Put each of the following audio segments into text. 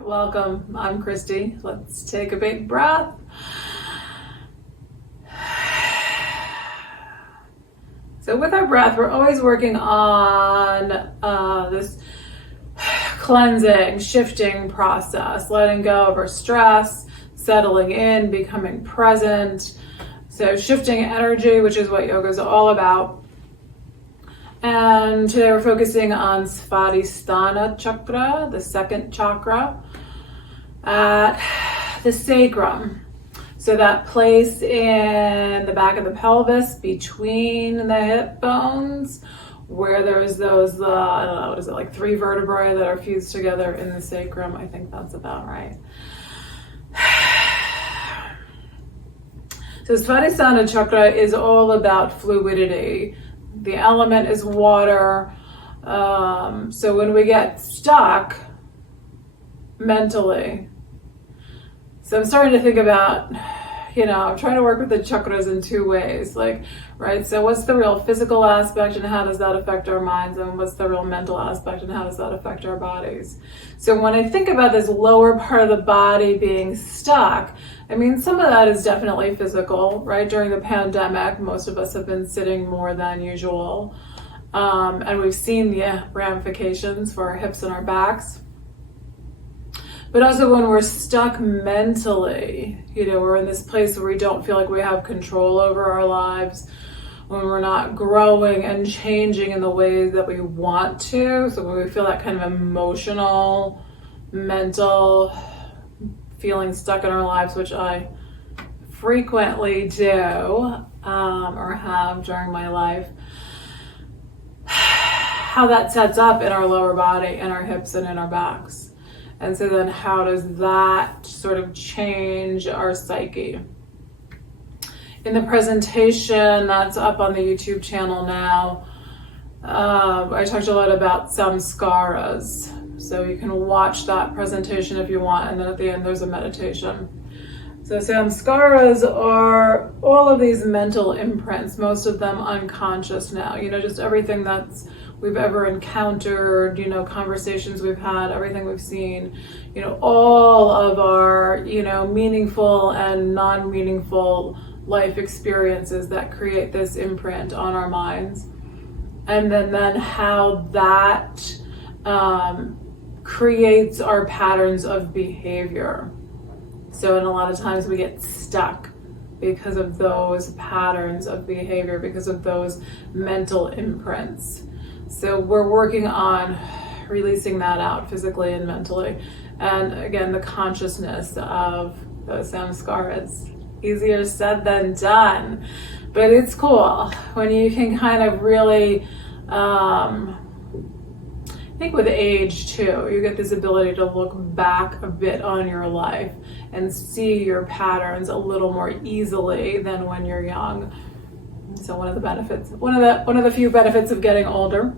Welcome, I'm Christy. Let's take a big breath. So with our breath, we're always working on this cleansing, shifting process, letting go of our stress, settling in, becoming present. So shifting energy, which is what yoga is all about. And today we're focusing on Swadhisthana Chakra, the second chakra, at the sacrum. So that place in the back of the pelvis between the hip bones, where there's those, I don't know, what is it, like 3 vertebrae that are fused together in the sacrum. I think that's about right. So Swadhisthana Chakra is all about fluidity. The element is water. So when we get stuck mentally, so I'm starting to think about, I'm trying to work with the chakras in 2 ways, right? So what's the real physical aspect and how does that affect our minds? And what's the real mental aspect and how does that affect our bodies? So when I think about this lower part of the body being stuck, I mean, some of that is definitely physical, right? During the pandemic, most of us have been sitting more than usual. And we've seen the ramifications for our hips and our backs. But also when we're stuck mentally, we're in this place where we don't feel like we have control over our lives, when we're not growing and changing in the ways that we want to. So when we feel that kind of emotional, mental feeling stuck in our lives, which I frequently do or have during my life, how that sets up in our lower body, in our hips and in our backs. And so then how does that sort of change our psyche? In the presentation that's up on the YouTube channel now, I talked a lot about samskaras. So you can watch that presentation if you want, and then at the end there's a meditation. So samskaras are all of these mental imprints, most of them unconscious now, just everything that's we've ever encountered, conversations we've had, everything we've seen, all of our, meaningful and non-meaningful life experiences that create this imprint on our minds. And then how that creates our patterns of behavior. So, and a lot of times we get stuck because of those patterns of behavior, because of those mental imprints. So we're working on releasing that out physically and mentally. And again, the consciousness of those samskaras. Easier said than done. But it's cool when you can kind of really, I think with age too, you get this ability to look back a bit on your life and see your patterns a little more easily than when you're young. So one of the benefits, one of the few benefits of getting older.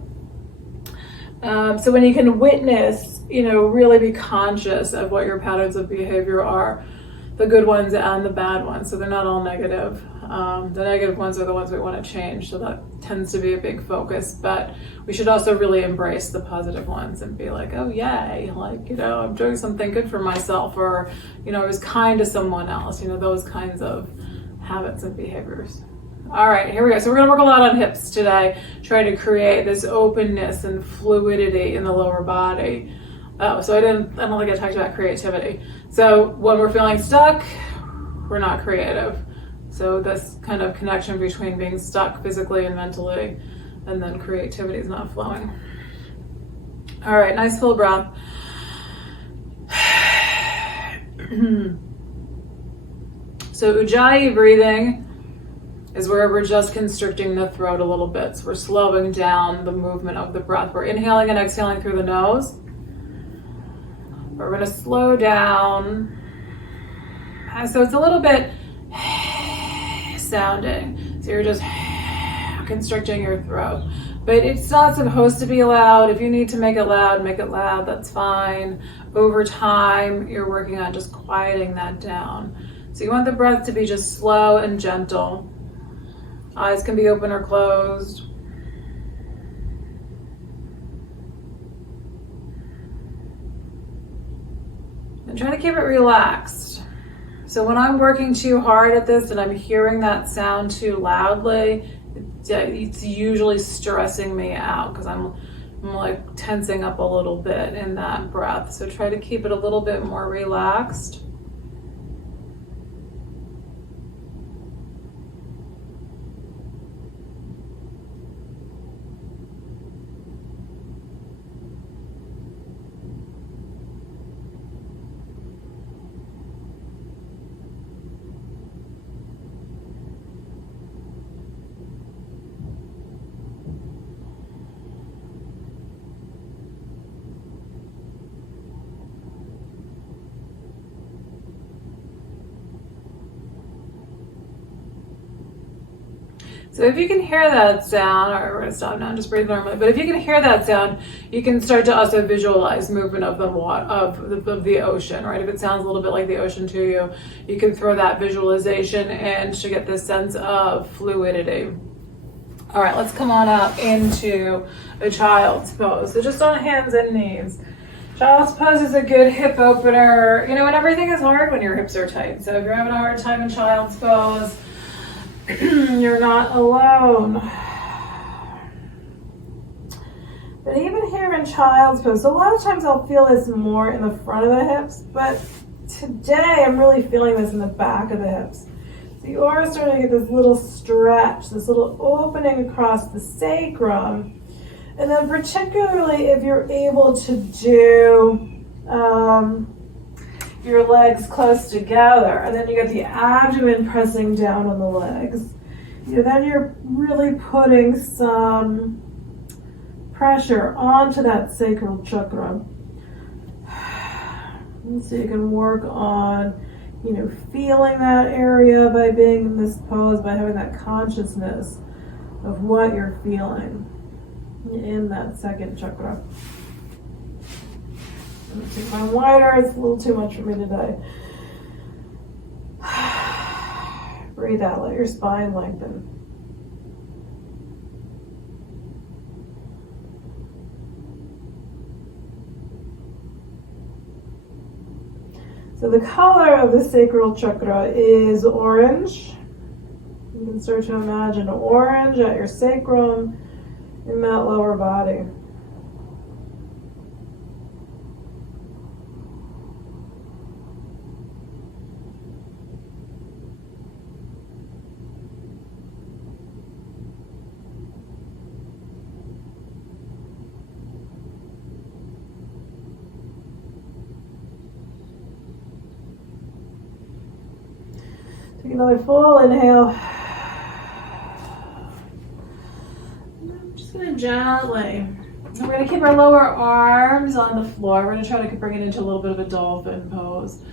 So when you can witness, really be conscious of what your patterns of behavior are, the good ones and the bad ones. So they're not all negative. The negative ones are the ones we want to change. So that tends to be a big focus, but we should also really embrace the positive ones and be like, oh yay, I'm doing something good for myself, or, I was kind to someone else, those kinds of habits and behaviors. All right, here we go. So we're gonna work a lot on hips today, trying to create this openness and fluidity in the lower body. Oh, so I don't think I talked about creativity. So when we're feeling stuck, we're not creative. So this kind of connection between being stuck physically and mentally, and then creativity is not flowing. All right, nice full breath. So Ujjayi breathing is where we're just constricting the throat a little bit. So we're slowing down the movement of the breath. We're inhaling and exhaling through the nose. We're going to slow down. So it's a little bit sounding. So you're just constricting your throat. But it's not supposed to be loud. If you need to make it loud, that's fine. Over time, you're working on just quieting that down. So you want the breath to be just slow and gentle. Eyes can be open or closed. And try to keep it relaxed. So when I'm working too hard at this and I'm hearing that sound too loudly, it's usually stressing me out because I'm like tensing up a little bit in that breath. So try to keep it a little bit more relaxed. So if you can hear that sound, or we're gonna stop now, just breathe normally, but if you can hear that sound, you can start to also visualize movement of the water, of the ocean, right? If it sounds a little bit like the ocean to you, you can throw that visualization in to get this sense of fluidity. All right, let's come on up into a child's pose. So just on hands and knees. Child's pose is a good hip opener. You know, and everything is hard when your hips are tight. So if you're having a hard time in child's pose, you're not alone. But even here in child's pose, so a lot of times I'll feel this more in the front of the hips, but today I'm really feeling this in the back of the hips. So you are starting to get this little stretch, this little opening across the sacrum. And then particularly if you're able to do your legs close together, and then you get the abdomen pressing down on the legs, then you're really putting some pressure onto that sacral chakra. And so you can work on, feeling that area by being in this pose, by having that consciousness of what you're feeling in that second chakra. I'm gonna take mine wider, it's a little too much for me today. Breathe out, let your spine lengthen. So the color of the sacral chakra is orange. You can start to imagine orange at your sacrum in that lower body. Take another full inhale. I'm just going to gently, we're going to keep our lower arms on the floor. We're going to try to bring it into a little bit of a dolphin pose.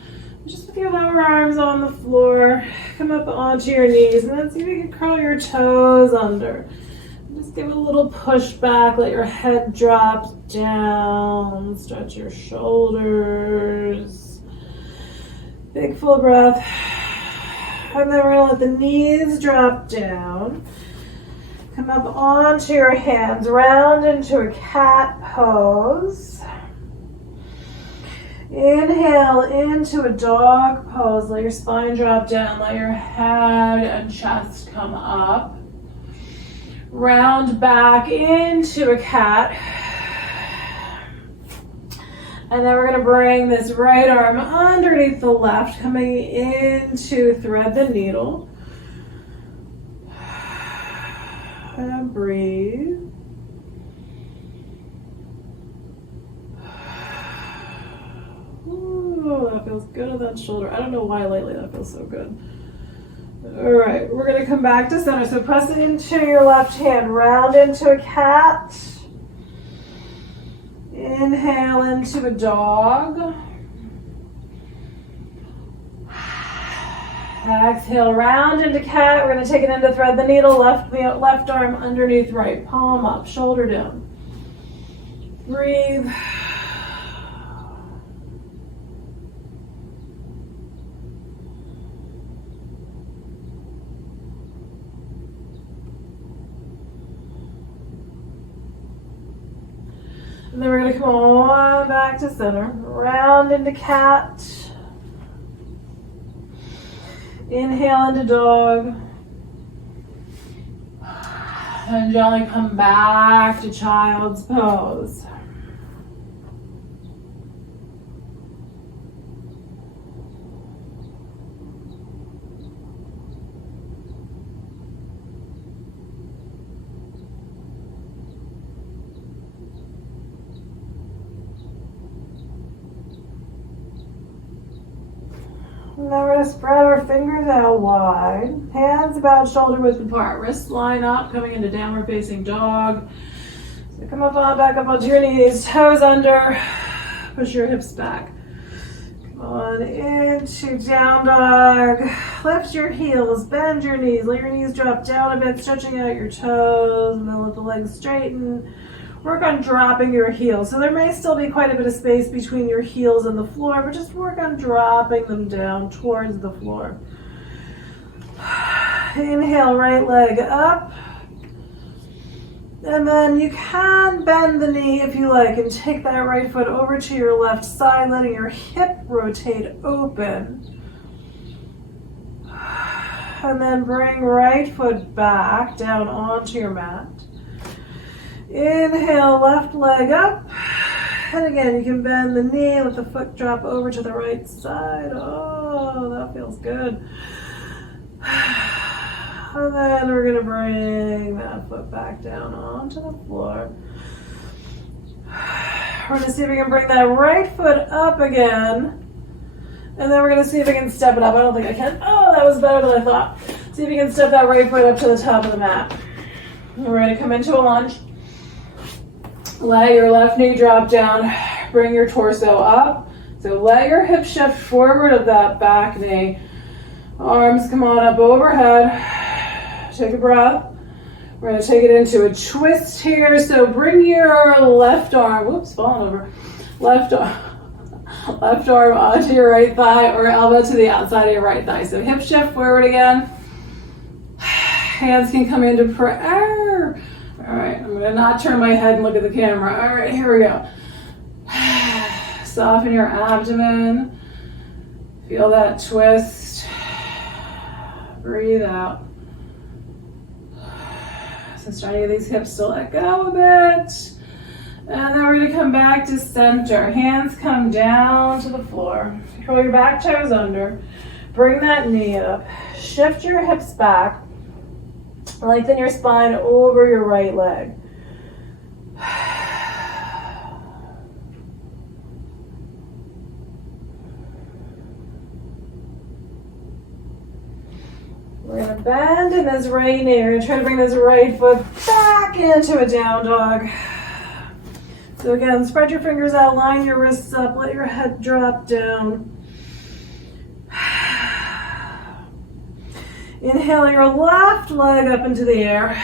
Just with your lower arms on the floor, come up onto your knees, and then see if you can curl your toes under. Just give it a little push back, let your head drop down, stretch your shoulders. Big full breath. And then we're going to let the knees drop down. Come up onto your hands, round into a cat pose. Inhale into a dog pose. Let your spine drop down. Let your head and chest come up. Round back into a cat. And then we're going to bring this right arm underneath the left, coming in to thread the needle. And breathe. Ooh, that feels good on that shoulder. I don't know why lately that feels so good. All right, we're going to come back to center. So press it into your left hand, round into a cat. Inhale into a dog. Exhale, round into cat. We're going to take it into thread the needle. Left arm underneath right, palm up, shoulder down. Breathe. And then we're going to come on back to center. Round into cat. Inhale into dog. And gently come back to child's pose. And then we're going to spread our fingers out wide. Hands about shoulder width apart. Wrists line up, coming into downward facing dog. So come up on, back up onto your knees. Toes under. Push your hips back. Come on into down dog. Lift your heels. Bend your knees. Let your knees drop down a bit, stretching out your toes. And then let the legs straighten. Work on dropping your heels. So there may still be quite a bit of space between your heels and the floor, but just work on dropping them down towards the floor. Inhale, right leg up. And then you can bend the knee if you like and take that right foot over to your left side, letting your hip rotate open. And then bring right foot back down onto your mat. Inhale, left leg up. And again, you can bend the knee, let the foot drop over to the right side. Oh, that feels good. And then we're going to bring that foot back down onto the floor. We're going to see if we can bring that right foot up again. And then we're going to see if we can step it up. I don't think I can. Oh, that was better than I thought. See if you can step that right foot up to the top of the mat. And we're going to come into a lunge. Let your left knee drop down. Bring your torso up. So let your hip shift forward of that back knee. Arms come on up overhead. Take a breath. We're going to take it into a twist here. So bring your left arm, whoops, falling over. Left arm onto your right thigh or elbow to the outside of your right thigh. So hip shift forward again. Hands can come into prayer. All right, I'm going to not turn my head and look at the camera. All right, here we go. Soften your abdomen. Feel that twist. Breathe out. So starting to get these hips to let go a bit. And then we're going to come back to center. Hands come down to the floor. Curl your back toes under. Bring that knee up. Shift your hips back. Lengthen your spine over your right leg. We're going to bend in this right knee. We're going to try to bring this right foot back into a down dog. So again, spread your fingers out, line your wrists up, let your head drop down. Inhale your left leg up into the air.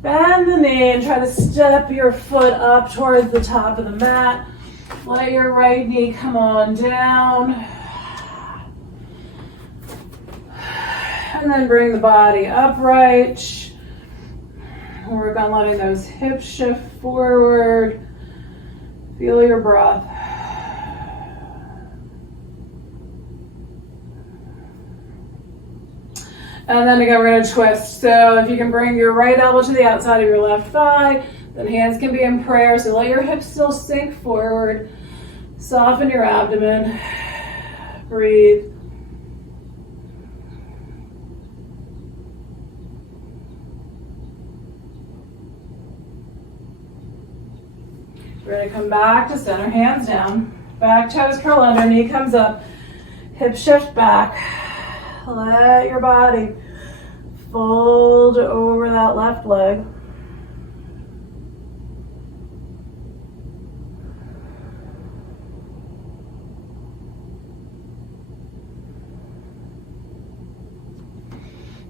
Bend the knee and try to step your foot up towards the top of the mat. Let your right knee come on down. And then bring the body upright. Work on letting those hips shift forward. Feel your breath. And then again, we're going to twist. So if you can bring your right elbow to the outside of your left thigh, then hands can be in prayer. So let your hips still sink forward. Soften your abdomen. Breathe. We're going to come back to center, hands down. Back toes curl under, knee comes up. Hip shift back. Let your body fold over that left leg.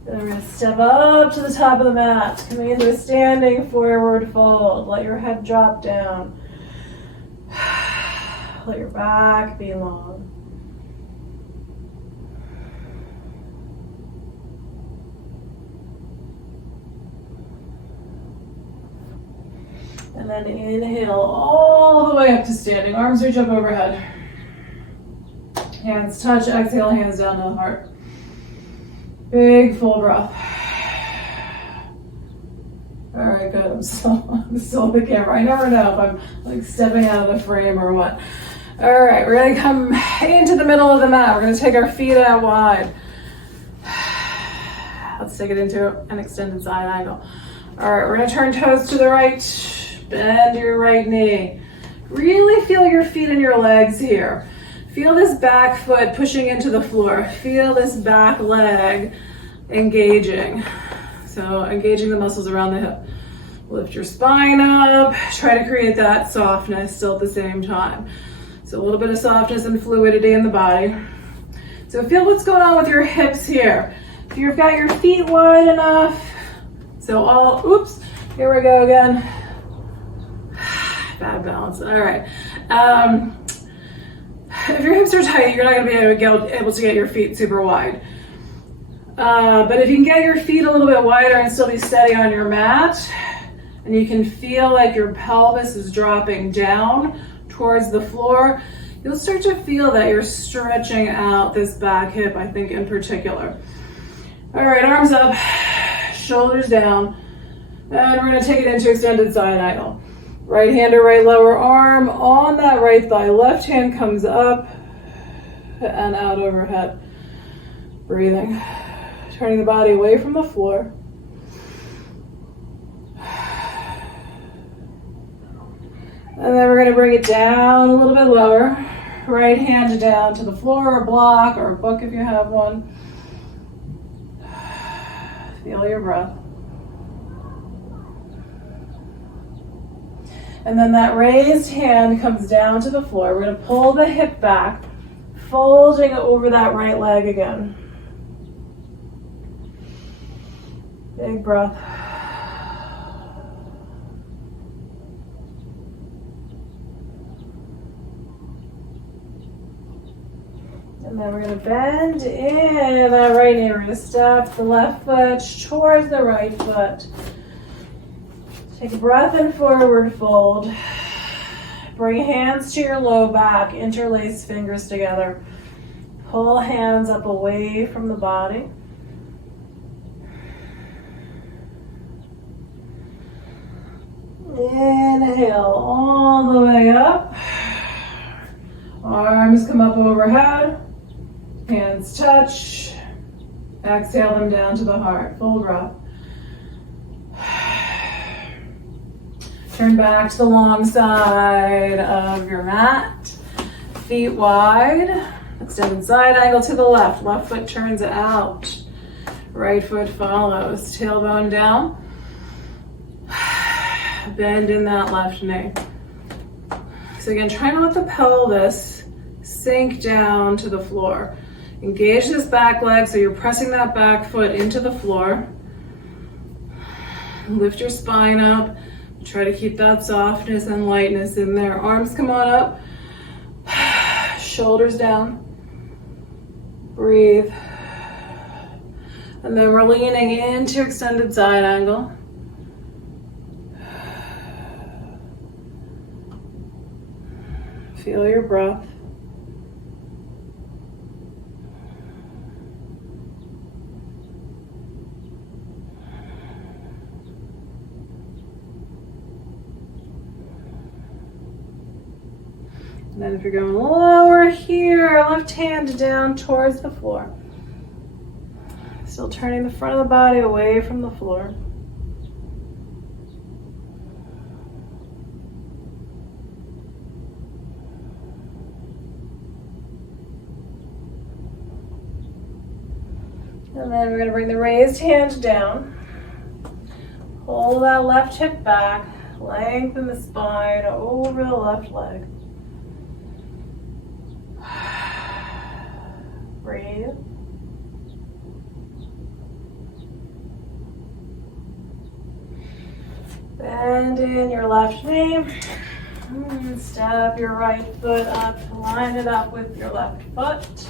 Then we're going to step up to the top of the mat, coming into a standing forward fold. Let your head drop down. Let your back be long. And then inhale all the way up to standing. Arms reach up overhead. Hands touch, exhale, hands down to the heart. Big full breath. All right, good. I'm still at the camera. I never know if I'm like stepping out of the frame or what. All right, we're gonna come into the middle of the mat. We're gonna take our feet out wide. Let's take it into an extended side angle. All right, we're gonna turn toes to the right. Bend your right knee. Really feel your feet and your legs here. Feel this back foot pushing into the floor. Feel this back leg engaging. So engaging the muscles around the hip. Lift your spine up. Try to create that softness still at the same time. So a little bit of softness and fluidity in the body. So feel what's going on with your hips here. If you've got your feet wide enough. So here we go again. Bad balance. All right. If your hips are tight, you're not going to be able to get your feet super wide. But if you can get your feet a little bit wider and still be steady on your mat, and you can feel like your pelvis is dropping down towards the floor, you'll start to feel that you're stretching out this back hip, I think in particular. All right, arms up, shoulders down, and we're going to take it into extended side angle. Right hand or right lower arm on that right thigh. Left hand comes up and out overhead. Breathing. Turning the body away from the floor. And then we're going to bring it down a little bit lower. Right hand down to the floor, or block, or a book if you have one. Feel your breath. And then that raised hand comes down to the floor. We're going to pull the hip back, folding over that right leg again. Big breath. And then we're going to bend in that right knee. We're going to step the left foot towards the right foot. Take a breath in, forward fold. Bring hands to your low back, interlace fingers together. Pull hands up away from the body. Inhale all the way up. Arms come up overhead. Hands touch. Exhale them down to the heart. Full breath. Turn back to the long side of your mat. Feet wide. Extended side angle to the left. Left foot turns out. Right foot follows. Tailbone down. Bend in that left knee. So again, try to let the pelvis sink down to the floor. Engage this back leg so you're pressing that back foot into the floor. Lift your spine up. Try to keep that softness and lightness in there. Arms come on up. Shoulders down. Breathe. And then we're leaning into extended side angle. Feel your breath. And then if you're going lower here, left hand down towards the floor. Still turning the front of the body away from the floor. And then we're going to bring the raised hand down. Pull that left hip back. Lengthen the spine over the left leg. Breathe. Bend in your left knee. And step your right foot up. Line it up with your left foot.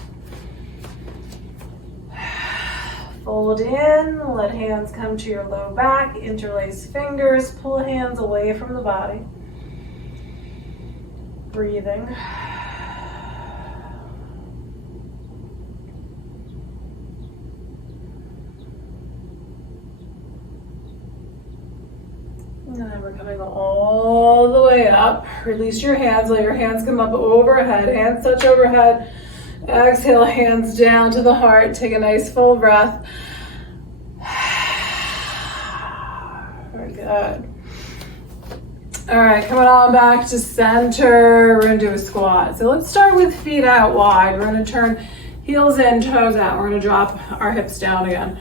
Fold in, let hands come to your low back, interlace fingers, pull hands away from the body. Breathing. And then we're coming all the way up. Release your hands, let your hands come up overhead, hands touch overhead. Exhale, hands down to the heart. Take a nice full breath. Very good. All right, coming on back to center. We're gonna do a squat. So let's start with feet out wide. We're gonna turn heels in, toes out. We're gonna drop our hips down again.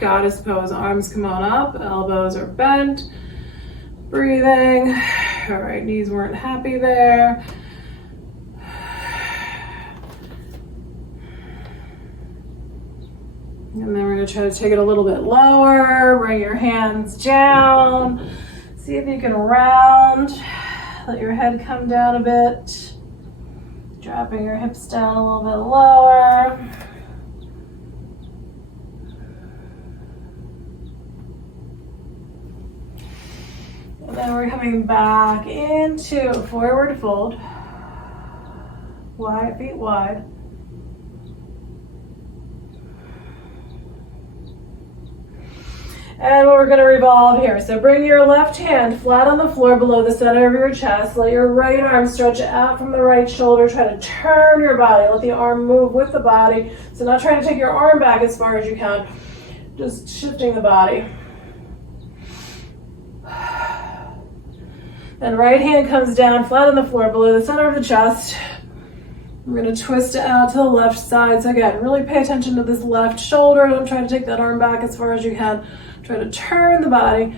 Goddess pose, arms come on up, elbows are bent. Breathing. All right, knees weren't happy there. And then we're gonna try to take it a little bit lower, bring your hands down. See if you can round, let your head come down a bit. Dropping your hips down a little bit lower. And then we're coming back into forward fold. Wide, feet wide. And we're going to revolve here. So bring your left hand flat on the floor below the center of your chest. Let your right arm stretch out from the right shoulder. Try to turn your body. Let the arm move with the body. So not trying to take your arm back as far as you can. Just shifting the body. Then right hand comes down flat on the floor below the center of the chest. We're going to twist it out to the left side. So again, really pay attention to this left shoulder. Don't try to take that arm back as far as you can. Try to turn the body.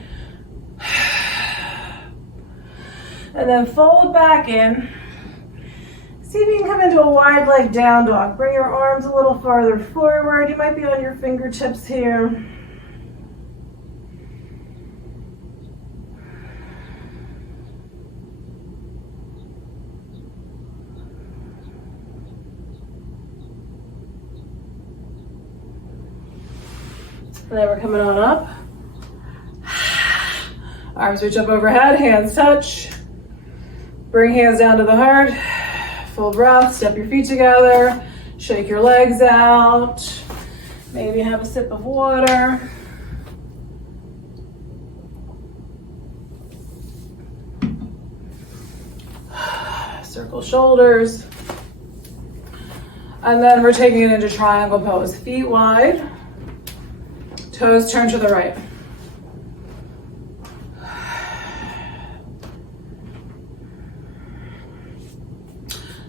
And then fold back in. See if you can come into a wide leg down dog. Bring your arms a little farther forward. You might be on your fingertips here. And then we're coming on up. Arms reach up overhead, hands touch. Bring hands down to the heart. Full breath, step your feet together. Shake your legs out. Maybe have a sip of water. Circle shoulders. And then we're taking it into triangle pose. Feet wide. Toes turn to the right.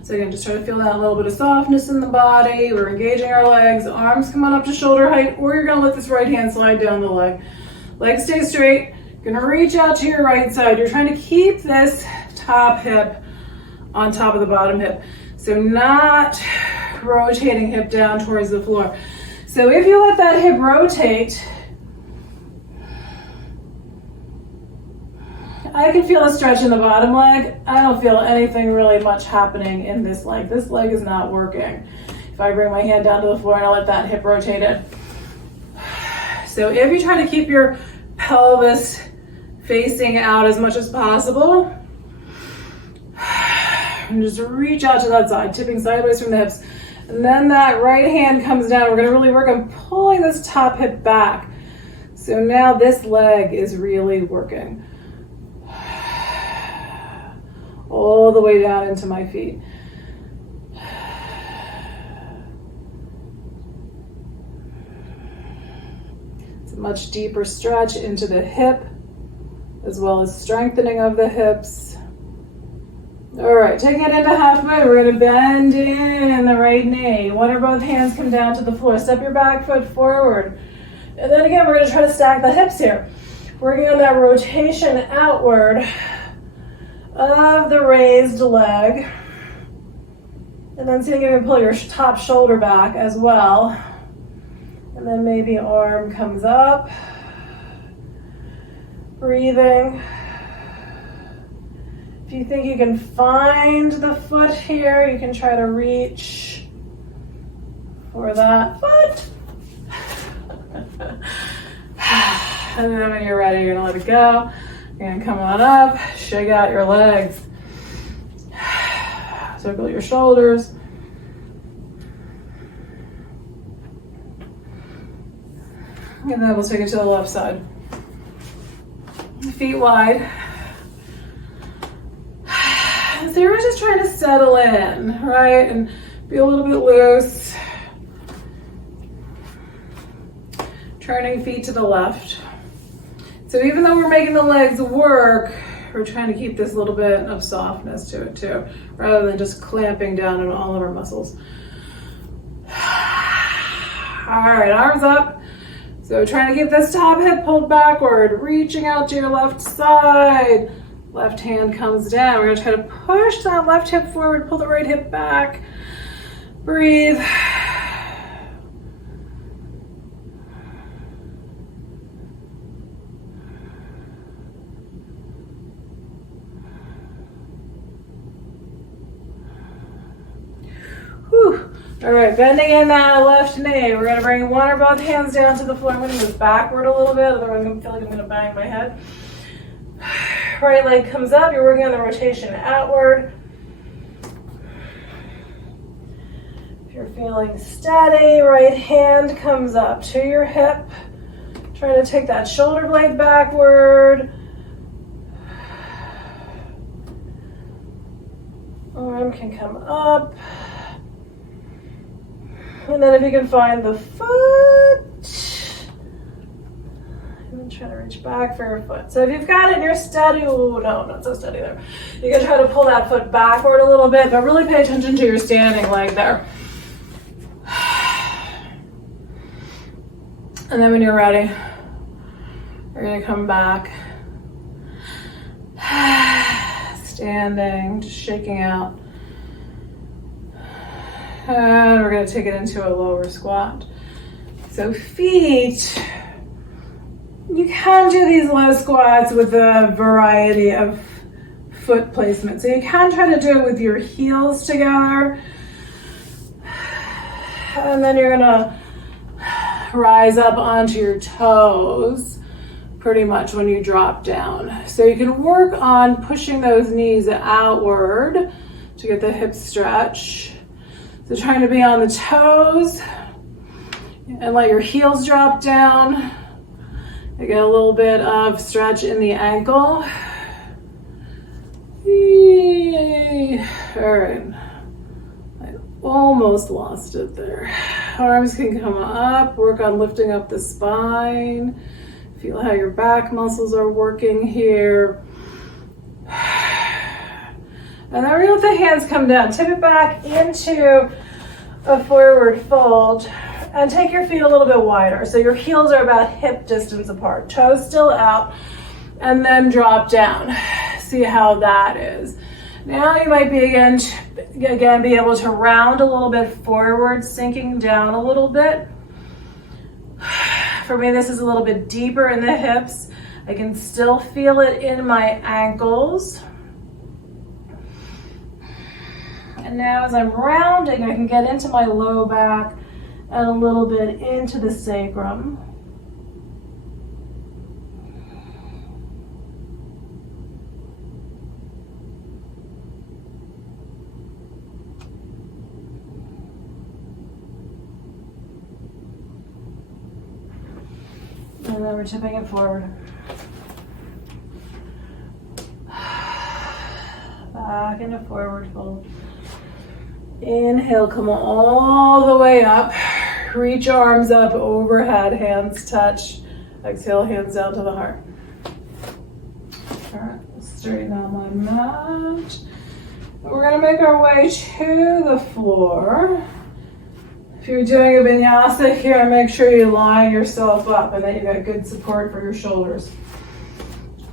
So again, just try to feel that little bit of softness in the body. We're engaging our legs. Arms come on up to shoulder height, or you're gonna let this right hand slide down the leg. Legs stay straight. You're gonna reach out to your right side. You're trying to keep this top hip on top of the bottom hip. So not rotating hip down towards the floor. So if you let that hip rotate, I can feel a stretch in the bottom leg. I don't feel anything really much happening in this leg. This leg is not working. If I bring my hand down to the floor and I let that hip rotate in. So if you try to keep your pelvis facing out as much as possible, and just reach out to that side, tipping sideways from the hips. And then that right hand comes down. We're gonna really work on pulling this top hip back. So now this leg is really working. All the way down into my feet. It's a much deeper stretch into the hip, as well as strengthening of the hips. All right, taking it into half moon, we're gonna bend in the right knee. One or both hands come down to the floor. Step your back foot forward. And then again, we're gonna try to stack the hips here. Working on that rotation outward of the raised leg. And then see if you can pull your top shoulder back as well. And then maybe arm comes up. Breathing. If you think you can find the foot here, you can try to reach for that foot. And then when you're ready, you're gonna let it go. You're gonna come on up, shake out your legs. Circle your shoulders. And then we'll take it to the left side. Feet wide. So you're just trying to settle in, right? And be a little bit loose. Turning feet to the left. So even though we're making the legs work, we're trying to keep this little bit of softness to it too, rather than just clamping down on all of our muscles. All right, arms up. So trying to keep this top hip pulled backward, reaching out to your left side. Left hand comes down. We're gonna try to push that left hip forward, pull the right hip back. Breathe. Whew. All right, bending in that left knee. We're gonna bring one or both hands down to the floor. I'm gonna move backward a little bit, otherwise I'm gonna feel like I'm gonna bang my head. Right leg comes up, you're working on the rotation outward. If you're feeling steady, right hand comes up to your hip. Trying to take that shoulder blade backward. Arm can come up. And then if you can find the foot, and try to reach back for your foot. So if you've got it and you're steady, oh no, not so steady there. You can try to pull that foot backward a little bit, but really pay attention to your standing leg there. And then when you're ready, you're gonna come back. Standing, just shaking out. And we're gonna take it into a lower squat. So feet, you can do these low squats with a variety of foot placement. So you can try to do it with your heels together. And then you're gonna rise up onto your toes pretty much when you drop down. So you can work on pushing those knees outward to get the hips stretch. So trying to be on the toes and let your heels drop down. You get a little bit of stretch in the ankle. All right. I almost lost it there. Arms can come up, work on lifting up the spine. Feel how your back muscles are working here. And then we're gonna let the hands come down. Tip it back into a forward fold. And take your feet a little bit wider. So your heels are about hip distance apart. Toes still out. And then drop down. See how that is. Now you might be again be able to round a little bit forward, sinking down a little bit. For me, this is a little bit deeper in the hips. I can still feel it in my ankles. And now as I'm rounding, I can get into my low back and a little bit into the sacrum. And then we're tipping it forward. Back into forward fold. Inhale, come all the way up. Reach arms up overhead, hands touch. Exhale, hands down to the heart. All right, straighten out my mat. We're gonna make our way to the floor. If you're doing a vinyasa here, make sure you line yourself up and that you got good support for your shoulders.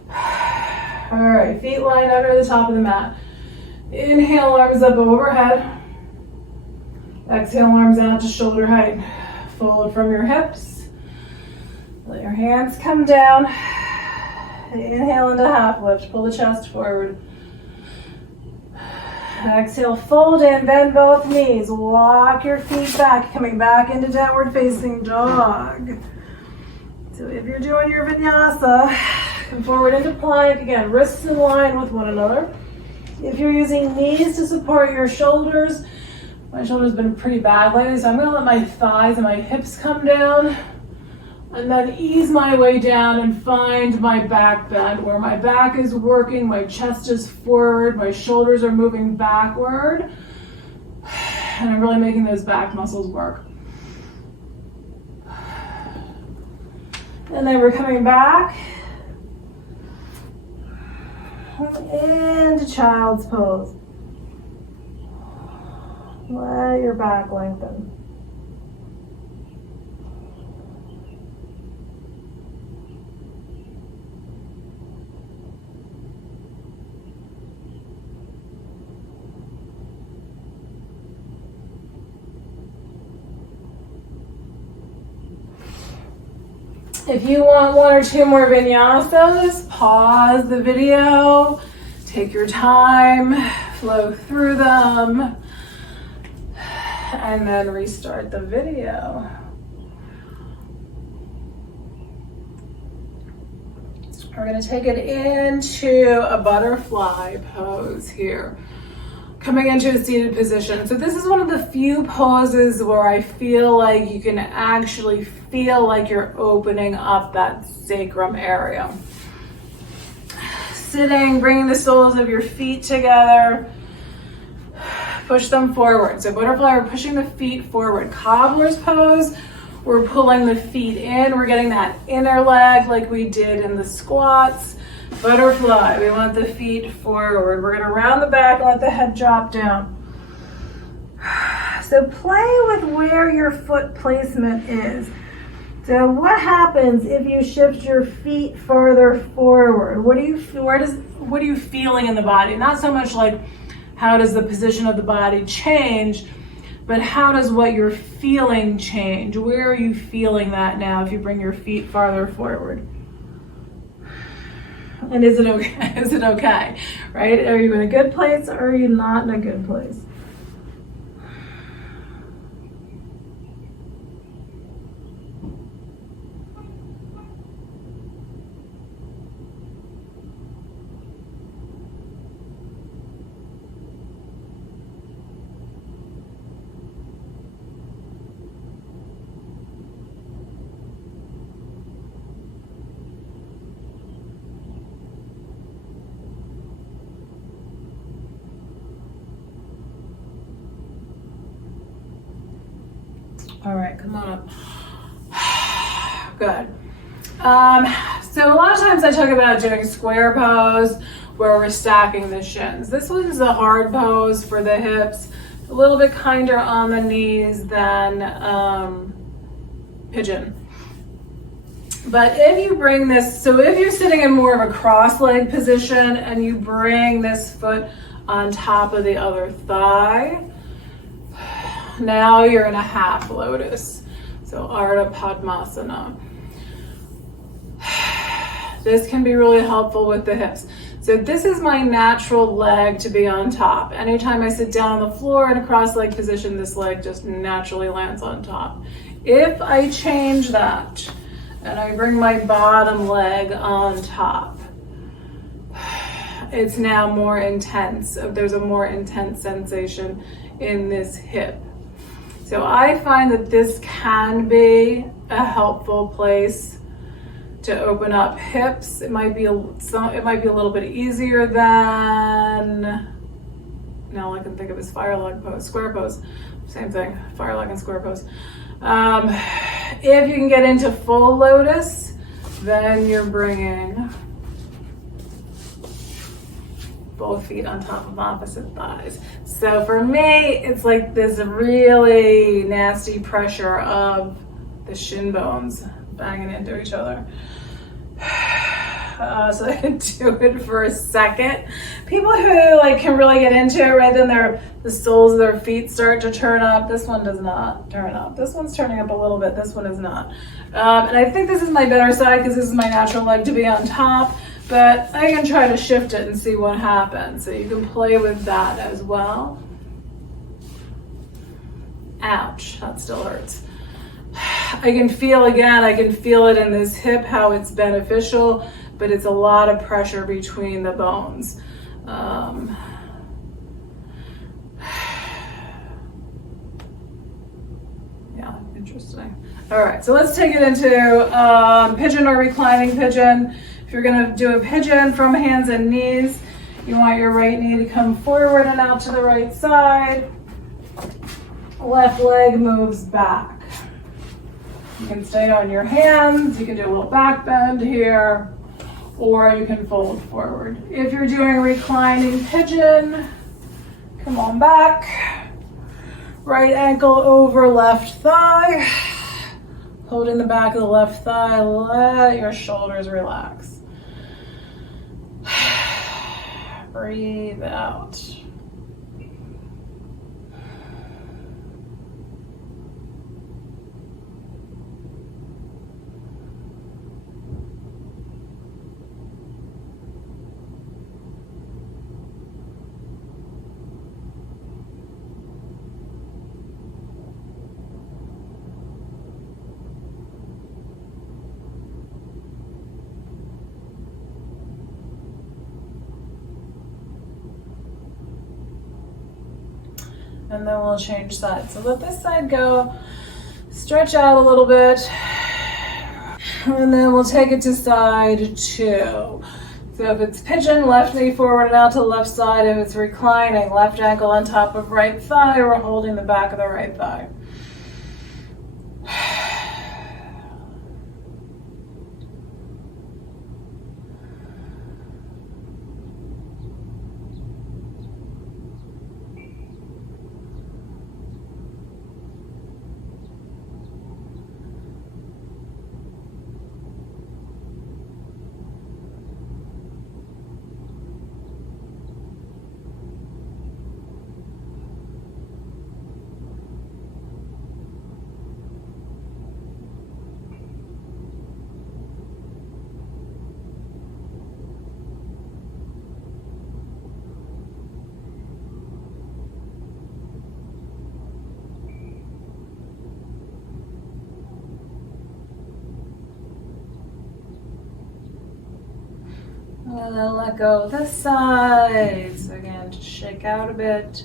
All right, feet lined under the top of the mat. Inhale, arms up overhead. Exhale, arms out to shoulder height. Fold from your hips. Let your hands come down. Inhale into half lift. Pull the chest forward. Exhale, fold in, bend both knees. Walk your feet back, coming back into downward facing dog. So if you're doing your vinyasa, come forward into plank. Again, wrists in line with one another. If you're using knees to support your shoulders, my shoulder's been pretty bad lately, so I'm gonna let my thighs and my hips come down and then ease my way down and find my back bend where my back is working, my chest is forward, my shoulders are moving backward, and I'm really making those back muscles work. And then we're coming back into child's pose. Let your back lengthen. If you want one or two more vinyasas, pause the video, take your time, flow through them, and then restart the video. We're going to take it into a butterfly pose here. Coming into a seated position. So this is one of the few poses where I feel like you can actually feel like you're opening up that sacrum area. Sitting, bringing the soles of your feet together. Push them forward. So butterfly, we're pushing the feet forward. Cobbler's pose, we're pulling the feet in. We're getting that inner leg like we did in the squats. Butterfly, we want the feet forward. We're gonna round the back and let the head drop down. So play with where your foot placement is. So what happens if you shift your feet further forward? What are you feeling in the body? Not so much like how does the position of the body change, but how does what you're feeling change? Where are you feeling that now if you bring your feet farther forward? And is it okay? Is it okay? Right? Are you in a good place or are you not in a good place? All right, come on up. Good. So a lot of times I talk about doing square pose where we're stacking the shins. This one's a hard pose for the hips, a little bit kinder on the knees than pigeon. But if you bring this, so if you're sitting in more of a cross-leg position and you bring this foot on top of the other thigh, now you're in a half lotus. So Ardha Padmasana. This can be really helpful with the hips. So this is my natural leg to be on top. Anytime I sit down on the floor in a cross-leg position, this leg just naturally lands on top. If I change that and I bring my bottom leg on top, it's now more intense. There's a more intense sensation in this hip. So I find that this can be a helpful place to open up hips. It might be a little bit easier than, now all I can think of is fireleg pose, square pose, same thing, fireleg and square pose. If you can get into full lotus, then you're bringing both feet on top of opposite thighs. So for me, it's like this really nasty pressure of the shin bones banging into each other. So I can do it for a second. People who can really get into it, right then the soles of their feet start to turn up. This one does not turn up. This one's turning up a little bit. This one is not. And I think this is my better side because this is my natural leg to be on top. But I can try to shift it and see what happens. So you can play with that as well. Ouch, that still hurts. I can feel it in this hip, how it's beneficial, but it's a lot of pressure between the bones. Yeah, interesting. All right, so let's take it into pigeon or reclining pigeon. If you're gonna do a pigeon from hands and knees, you want your right knee to come forward and out to the right side. Left leg moves back. You can stay on your hands, you can do a little back bend here, or you can fold forward. If you're doing reclining pigeon, come on back. Right ankle over left thigh. Holding the back of the left thigh, let your shoulders relax. Breathe out. And then we'll change sides. So let this side go, stretch out a little bit, and then we'll take it to side 2. So if it's pigeon, left knee forward and out to the left side. If it's reclining, left ankle on top of right thigh, we're holding the back of the right thigh. And then let go of this side. So again, just shake out a bit.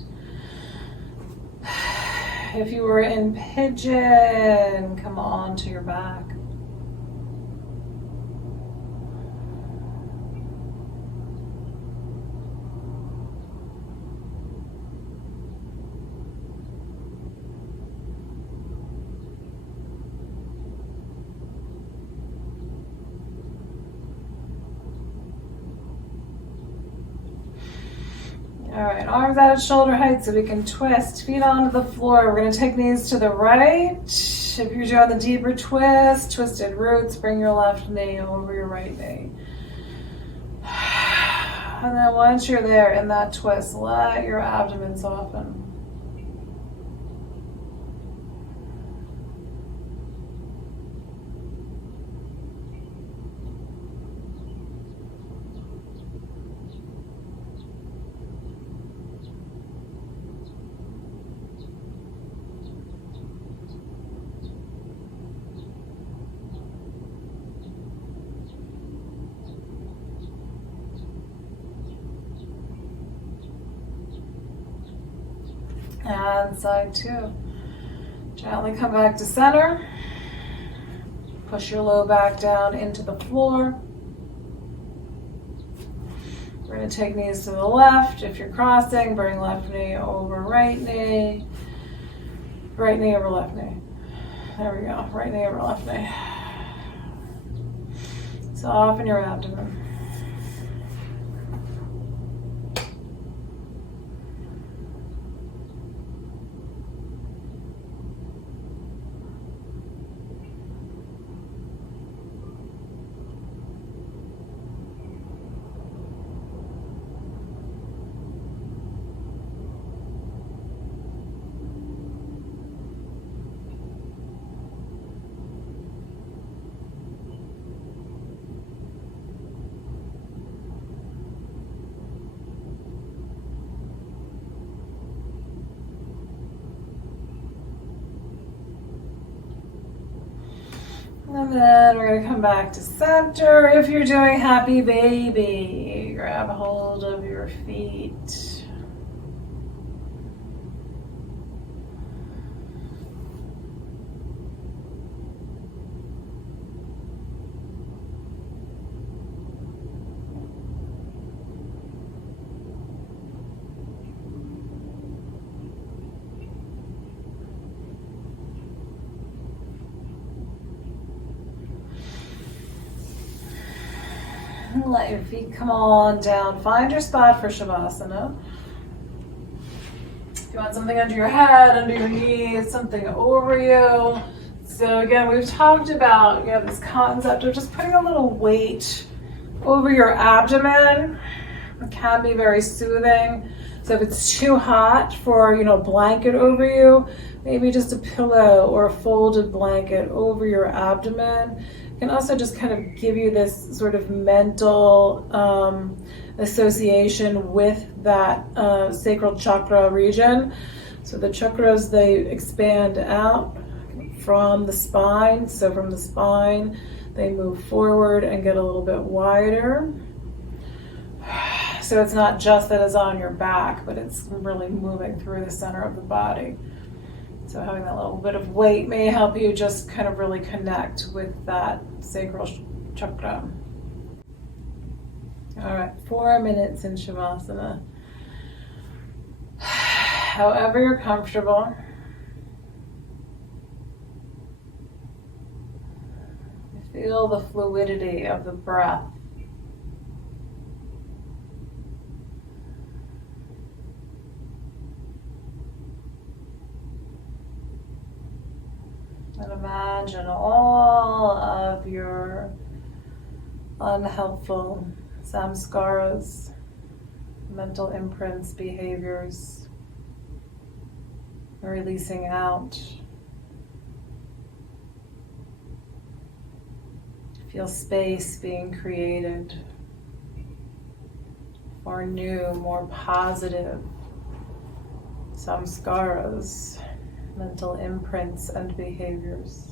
If you were in pigeon, come on to your back. All right, arms out at shoulder height so we can twist, feet onto the floor. We're gonna take knees to the right. If you're doing the deeper twist, twisted roots, bring your left knee over your right knee. And then once you're there in that twist, let your abdomen soften. And side 2. Gently come back to center. Push your low back down into the floor. We're going to take knees to the left. If you're crossing, bring left knee over right knee. Right knee over left knee. There we go. Right knee over left knee. Soften your abdomen. And then we're going to come back to center. If you're doing happy baby, grab a hold of your feet. Let your feet come on down. Find your spot for Shavasana. If you want something under your head, under your knees, something over you. So again, we've talked about this concept of just putting a little weight over your abdomen. It can be very soothing. So if it's too hot for a blanket over you, maybe just a pillow or a folded blanket over your abdomen can also just kind of give you this sort of mental association with that sacral chakra region. So the chakras, they expand out from the spine. So from the spine, they move forward and get a little bit wider. So it's not just that it's on your back, but it's really moving through the center of the body. So having that little bit of weight may help you just kind of really connect with that sacral chakra. All right, 4 minutes in Shavasana. However you're comfortable. Feel the fluidity of the breath. And imagine all of your unhelpful samskaras, mental imprints, behaviors, releasing out. Feel space being created for new, more positive samskaras, mental imprints and behaviors.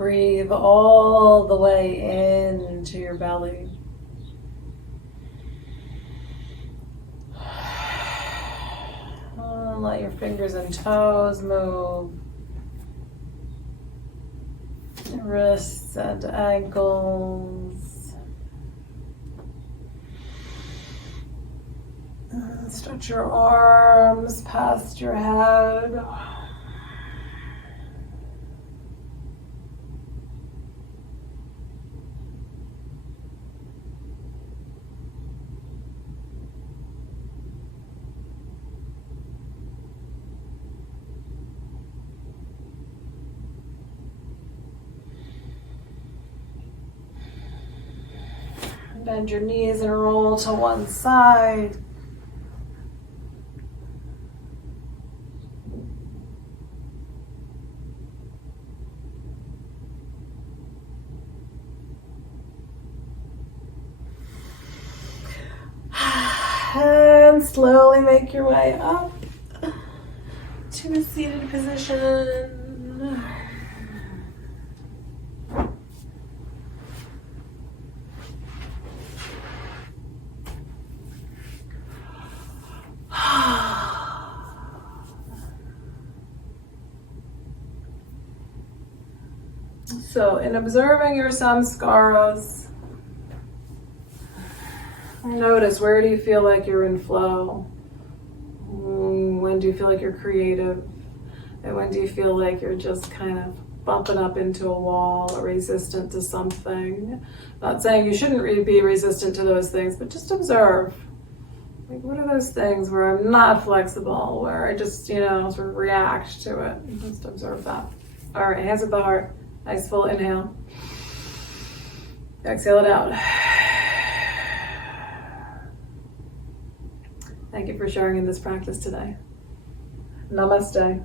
Breathe all the way into your belly. Let your fingers and toes move. Wrists and ankles. Stretch your arms past your head. Bend your knees and roll to one side. And slowly make your way up to a seated position. So, in observing your samskaras, notice, where do you feel like you're in flow? When do you feel like you're creative? And when do you feel like you're just kind of bumping up into a wall or resistant to something? Not saying you shouldn't be resistant to those things, but just observe. Like, what are those things where I'm not flexible, where I just, sort of react to it? Just observe that. All right, hands at the heart. Nice full inhale. Exhale it out. Thank you for sharing in this practice today. Namaste.